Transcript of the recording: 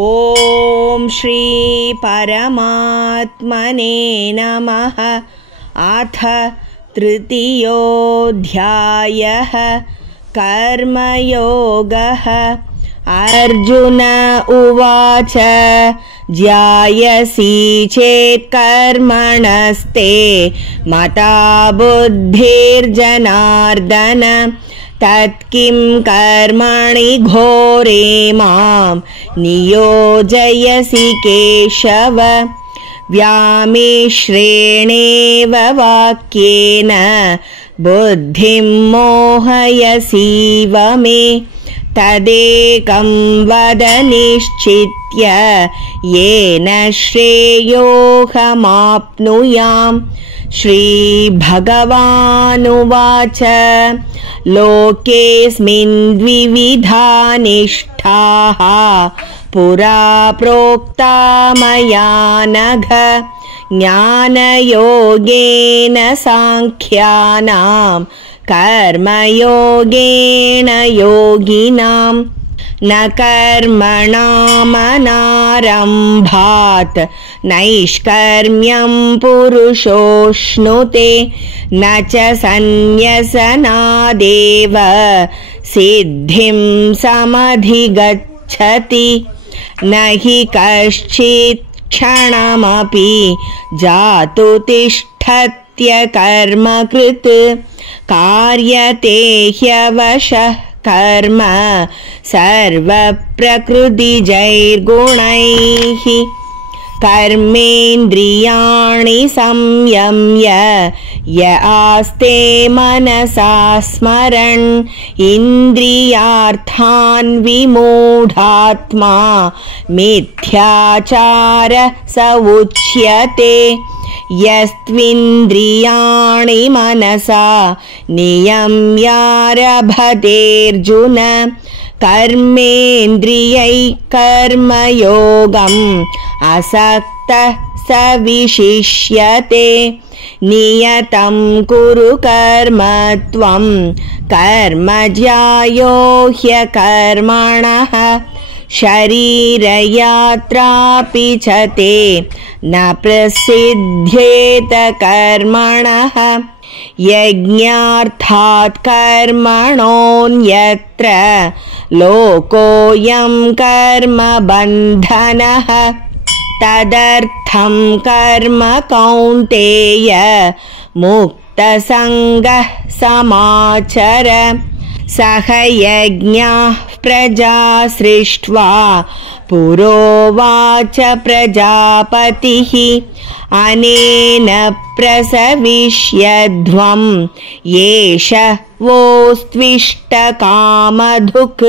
ॐ श्री परमात्मने नमः। अथ तृतीयोऽध्यायः कर्मयोगः। अर्जुन उवाच ज्यायसि चेत् कर्मणस्ते मता बुद्धिर्जनार्दन तत्किं कर्मणि घोरे मां नियोजयसि केशव। व्यामिश्रेणेव वाक्येन बुद्धिं मोहयसीव मे तदेकं वद निश्चित्य येन श्रेयोऽहमाप्नुयाम्। श्रीभगवानुवाच लोकेऽस्मिन् द्विविधा निष्ठाः पुरा प्रोक्ता मया नघ। ज्ञानयोगेन सांख्यानां कर्मयोगेन योगिनां। न कर्मणामनारम्भात् नैष्कर्म्यं पुरुषोऽश्नुते न च सन्न्यसनादेव सिद्धिं समधिगच्छति। न हि कश्चित् क्षणमपि जातु तिष्ठत्य कर्मकृत् कार्यते ह्यवशः कर्म सर्वप्रकृतिजैर्गुणैः। कर्मेन्द्रियाणि संयम्य य आस्ते मनसा स्मरन् इन्द्रियार्थान् विमूढात्मा मिथ्याचारः स उच्यते। यस्त्विन्द्रियाणि मनसा नियम्यारभतेऽर्जुन कर्मेन्द्रियैः कर्मयोगम् असक्तः स विशिष्यते। नियतं कुरु कर्म त्वं कर्म ज्यायो ह्यकर्मणः। शरीरयात्रापि च ते न प्रसिद्ध्येत कर्मणः। यज्ञार्थात् कर्मणोऽन्यत्र लोकोऽयं कर्मबन्धनः। तदर्थं कर्म कौन्तेय मुक्तसङ्गः समाचर। सह यज्ञाः प्रजा सृष्ट्वा पुरोवाच प्रजापतिः अनेन प्रसविष्यध्वं येष वोस्त्विष्टकामधुक्।